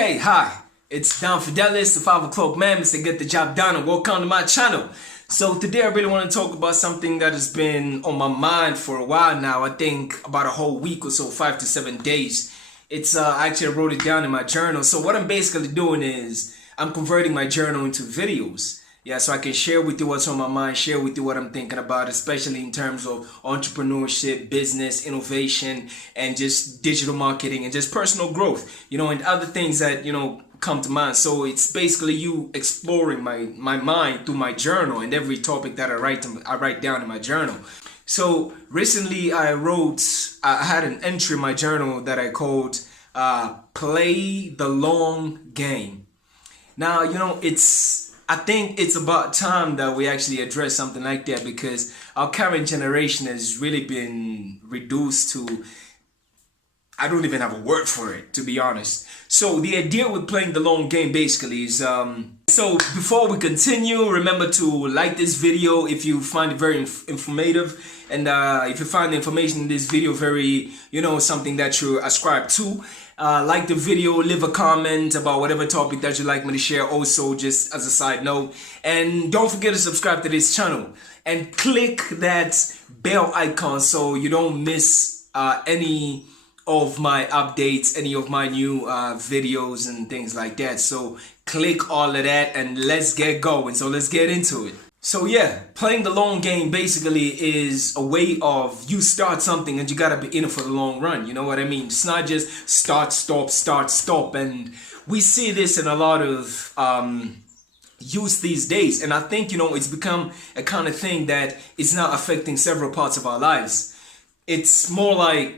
Okay, hi, it's Don Fidelis, the 5 o'clock man, Mr. Get the Job Done, and welcome to my channel. So today I really want to talk about something that has been on my mind for a while now. I think about a whole week or so, 5 to 7 days. It's actually I wrote it down in my journal. So what I'm basically doing is I'm converting my journal into videos. Yeah, so I can share with you what's on my mind, share with you what I'm thinking about, especially in terms of entrepreneurship, business, innovation, and just digital marketing and just personal growth, and other things that, come to mind. So it's basically you exploring my mind through my journal and every topic that I write down in my journal. So recently I had an entry in my journal that I called Play the Long Game. Now, I think it's about time that we actually address something like that, because our current generation has really been reduced to, I don't even have a word for it, to be honest. So the idea with playing the long game basically is, so before we continue, remember to like this video if you find it very informative. And if you find the information in this video very, something that you ascribe to, like the video, leave a comment about whatever topic that you'd like me to share, also just as a side note. And don't forget to subscribe to this channel and click that bell icon so you don't miss any of my updates, any of my new videos and things like that. So click all of that and let's get going. So let's get into it. So yeah, playing the long game basically is a way of you start something and you gotta be in it for the long run. You know what I mean? It's not just start, stop. And we see this in a lot of youth these days. And I think, it's become a kind of thing that is now affecting several parts of our lives. It's more like,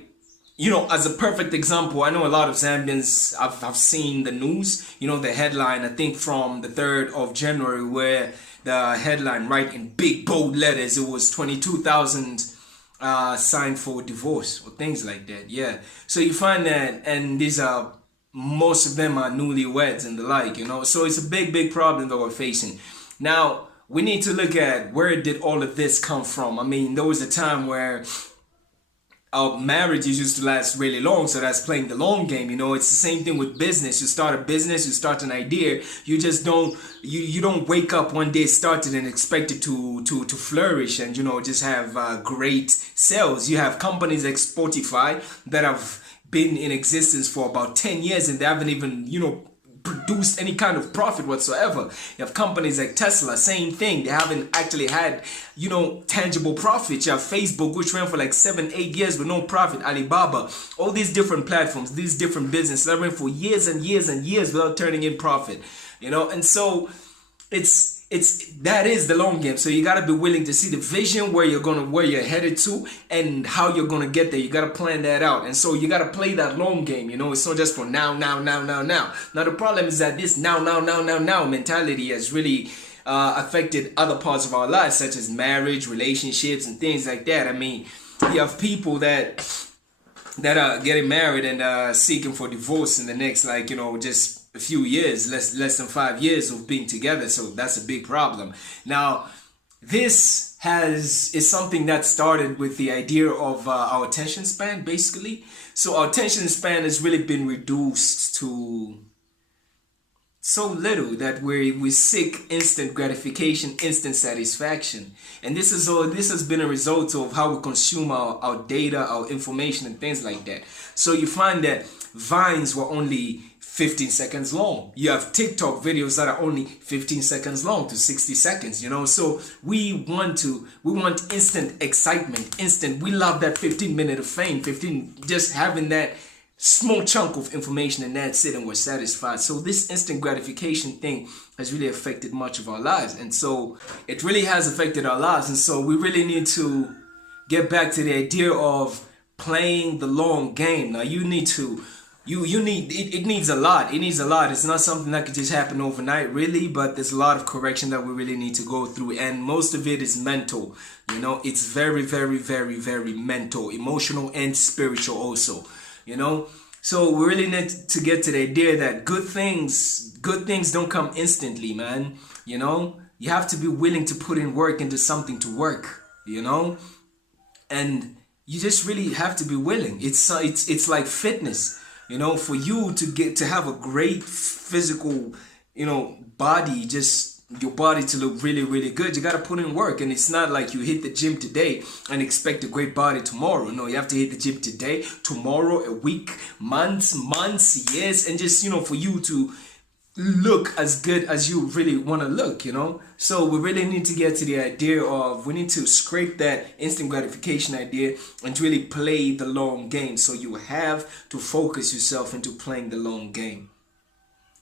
as a perfect example, I know a lot of Zambians, I've seen the news, the headline, I think from the 3rd of January, where the headline, right, in big bold letters, it was 22,000 signed for divorce or things like that. Yeah. So you find that, and most of them are newlyweds and the like, so it's a big problem that we're facing. Now, we need to look at where did all of this come from. I mean, there was a time where our marriages used to last really long, so that's playing the long game. It's the same thing with business. You start a business, you start an idea, you just don't you don't wake up one day, start it, and expect it to flourish and just have great sales. You have companies like Spotify that have been in existence for about 10 years and they haven't even produced any kind of profit whatsoever. You have companies like Tesla, same thing. They haven't actually had, tangible profits. You have Facebook, which ran for like 7-8 years with no profit. Alibaba, all these different platforms, these different businesses that ran for years and years and years without turning in profit. And so that is the long game. So you got to be willing to see the vision, where you're headed to and how you're going to get there. You got to plan that out. And so you got to play that long game. It's not just for now. Now the problem is that this now mentality has really affected other parts of our lives, such as marriage, relationships, and things like that. I mean, you have people that are getting married and seeking for divorce in the next, just a few years, less than 5 years of being together. So that's a big problem. Now, this is something that started with the idea of our attention span, basically. So our attention span has really been reduced to so little that we seek instant gratification, instant satisfaction. And this has been a result of how we consume our data, our information, and things like that. So you find that Vines were only 15 seconds long. You have TikTok videos that are only 15 seconds long to 60 seconds, So we want instant excitement, we love that 15 minute of fame, just having that small chunk of information and that's it, and we're satisfied. So this instant gratification thing has really affected much of our lives. And so it really has affected our lives. And so we really need to get back to the idea of playing the long game. Now you need to it needs a lot. It needs a lot. It's not something that could just happen overnight, really, but there's a lot of correction that we really need to go through, and most of it is mental. It's very, very, very, very mental, emotional, and spiritual also. So we really need to get to the idea that good things don't come instantly, man. You have to be willing to put in work into something to work, and you just really have to be willing. It's like fitness. You know, for you to get to have a great physical, you know, body, just your body to look really, really good, you got to put in work. And it's not like you hit the gym today and expect a great body tomorrow. No, you have to hit the gym today, tomorrow, a week, months, years, and just, you know, for you to look as good as you really want to look, you know. So we really need to get to the idea of, we need to scrape that instant gratification idea and really play the long game. So you have to focus yourself into playing the long game.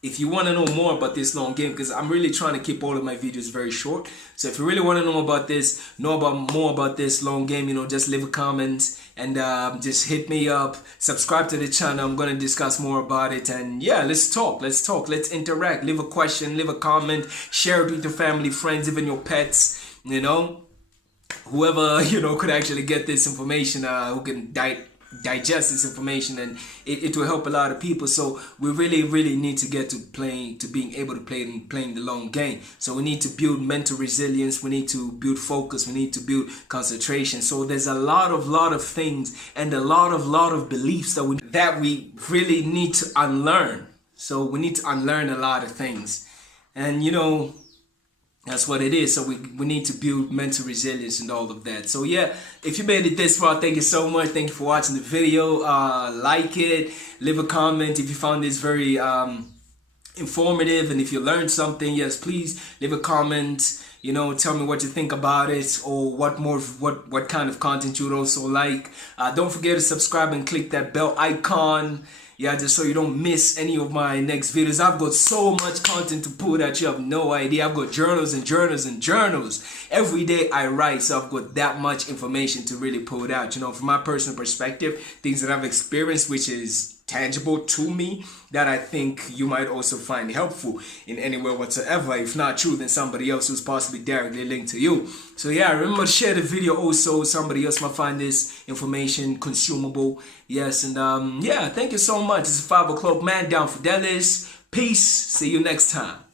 If you want to know more about this long game, because I'm really trying to keep all of my videos very short, so if you really want to know about this, more about this long game, you know, just leave a comment and just hit me up, subscribe to the channel. I'm going to discuss more about it, and yeah, let's talk, let's interact. Leave a question, leave a comment, share it with your family, friends, even your pets, you know, whoever, you know, could actually get this information, who can digest this information, and it will help a lot of people. So we really need to get to being able to play and playing the long game. So we need to build mental resilience, we need to build focus, we need to build concentration. So there's a lot of things and a lot of beliefs that we really need to unlearn. So we need to unlearn a lot of things, and you know, that's what it is. So we need to build mental resilience and all of that. So yeah, if you made it this far, thank you so much. Thank you for watching the video. Like it, leave a comment if you found this very informative, and if you learned something, yes, please leave a comment. You know, tell me what you think about it, or what kind of content you would also like. Don't forget to subscribe and click that bell icon. Yeah, just so you don't miss any of my next videos. I've got so much content to put out, you have no idea. I've got journals and journals and journals. Every day I write, so I've got that much information to really put out. You know, from my personal perspective, things that I've experienced, which is tangible to me, that I think you might also find helpful in any way whatsoever. If not true, then somebody else who's possibly directly linked to you. So yeah, remember to share the video also. Somebody else might find this information consumable. Yes, and yeah, thank you so much. It's 5 o'clock, man. Down Fidelis. Peace. See you next time.